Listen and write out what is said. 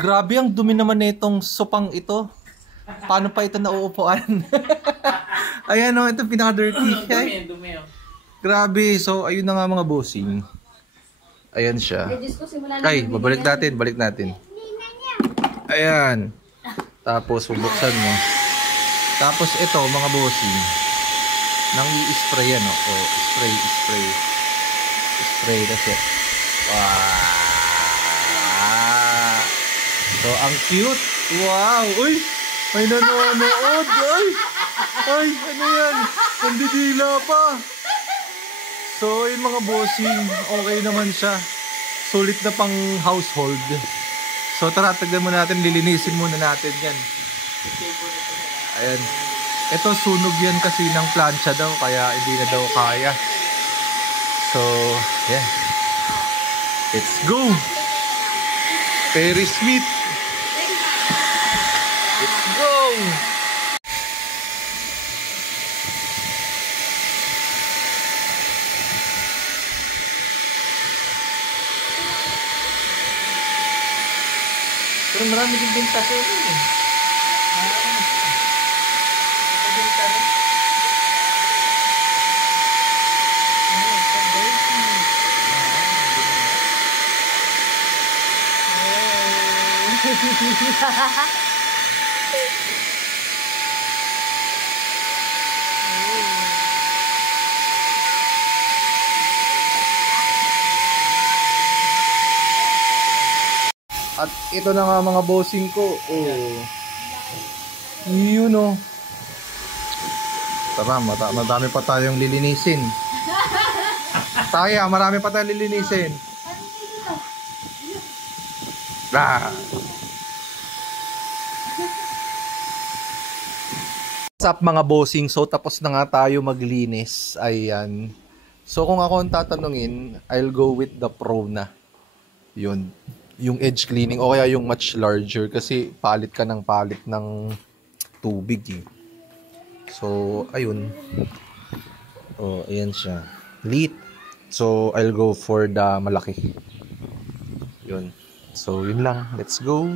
Grabe ang dumi naman nitong supang ito. Paano pa ito nauupuan? Ayan o, ito pinaka-dirty. Dumi. Grabe. So, ayun na nga mga bossing. Ayan siya. Ay, balik natin. Ayan. Tapos, bubuksan mo. Tapos, ito mga bossing. Nang i-spray yan, o. Oh, spray. Spray, that's it. Wow. So, ang cute. Wow. Uy, may nanonood. Ay, ano yan? Nandidila pa. So, yun mga bossing. Okay naman siya. Sulit na pang household. So, tara, tagdan mo natin. Lilinisin muna natin yan. Ayan. Ito, sunog yan kasi ng plancha daw. Kaya hindi na daw kaya. So, yeah. Let's go. Perry Smith. Let's go. Pero marami din binta sa ito eh. At ito na nga mga bossing ko. Oh. Yun oh. Tara, madami pa tayong lilinisin. Marami pa tayong lilinisin. What's up mga bossing? So tapos na nga tayo maglinis. Ayan. So kung ako ang tatanungin, I'll go with the Pro na. Yun. Yung edge cleaning o kaya yung much larger kasi palit ka ng tubig eh. So ayun. Oh, ayan siya. Lit. So I'll go for the malaki. Yun. So yun lang. Let's go.